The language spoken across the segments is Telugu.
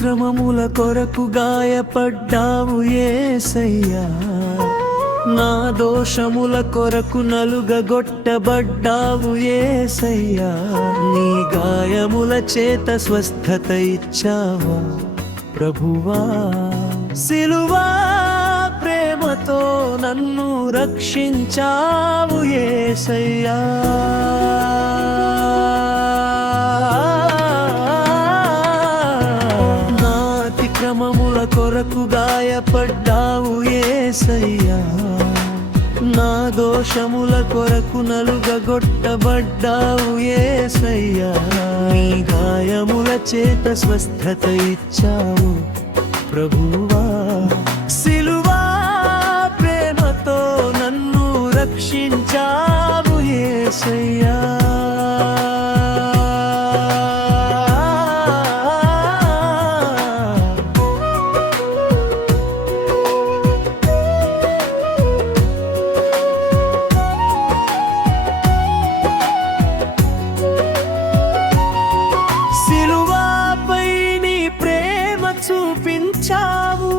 అతిక్రమముల కొరకు గాయపడ్డావు యేసయ్యా, నా దోషముల కొరకు నలుగగొట్టబడ్డావు యేసయ్యా, నీ గాయముల చేత స్వస్థత ఇచ్చావా ప్రభువా. సిలువా ప్రేమతో నన్ను రక్షించావు యేసయ్యా, నా అతిక్రమముల కొరకు గాయపడ్డావు యేసయ్యా, నా దోషముల కొరకు నలుగగొట్టబడ్డావు యేసయ్యా, నీ గాయముల చేత స్వస్థత ఇచ్చావు ప్రభువా. సిలువా ప్రేమతో నన్ను రక్షించావు యేసయ్యా, సిలువాపై నీ ప్రేమ చూపించావు,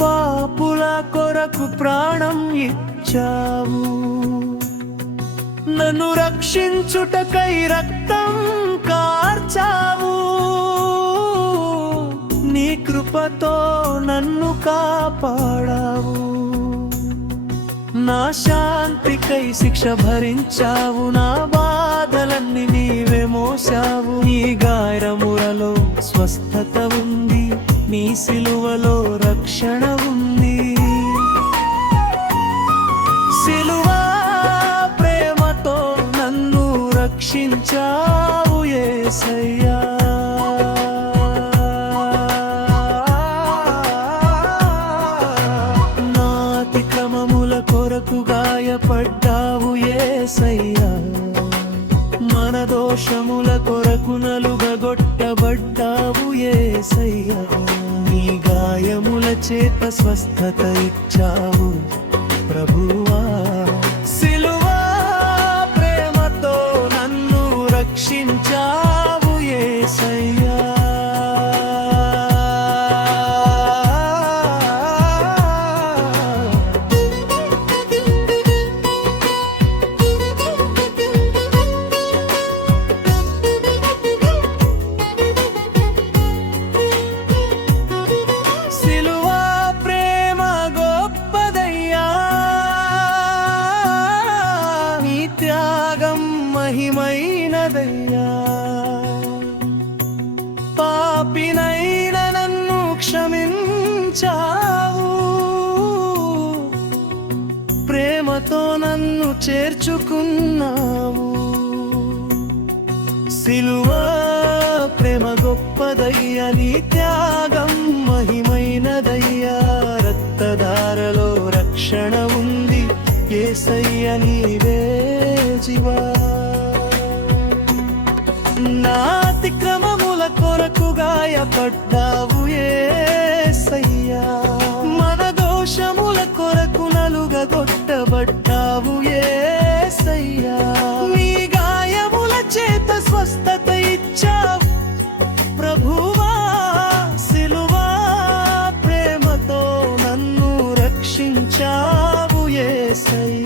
పాపుల కొరకు ప్రాణం ఇచ్చావు, నన్ను రక్షించుటకై రక్తం కార్చావు, నీ కృపతో నన్ను కాపాడావు, నా శాంతికై శిక్ష భరించావు, నా బాధలన్నీ నీవే మోసావు, నీ గాయములలో స్వస్థత ఉంది, నీ సిలువలో రక్షణ ఉంది. సిలువా ప్రేమతో నన్ను రక్షించావు యేసయ్యా, నా అతిక్రమముల కొరకు గాయపడ్డావు యేసయ్యా, మన దోషముల కొరకు నలుగగొట్టబడ్డావు యేసయ్యా, నీ గాయముల చేత స్వస్థత ఇచ్చావు ప్రభువా. సిలువా ప్రేమతో నన్ను రక్షించావు యేసయ్యా, సిలువా ప్రేమ గొప్పదయ్యా, నీ త్యాగం మహిమైనదయ్యా, పాపినైన నన్ను క్షమించావు, ప్రేమతో నన్ను చేర్చుకున్నావు. సిలువా ప్రేమ గొప్పదయ్యా, నీ త్యాగం మహిమైనదయ్యా, రక్తధారలో రక్షణ ఉంది యేసయ్య నీవే జీవా. నా అతిక్రమముల కొరకు గాయపడ్డావు యేసయ్యా, మన దోషముల కొరకు నలుగగొట్టబడ్డావు యేసయ్యా, నీ గాయముల చేత స్వస్థత ఇచ్చావు ప్రభువా. సిలువా ప్రేమతో నన్ను రక్షించావు యేసయ్యా,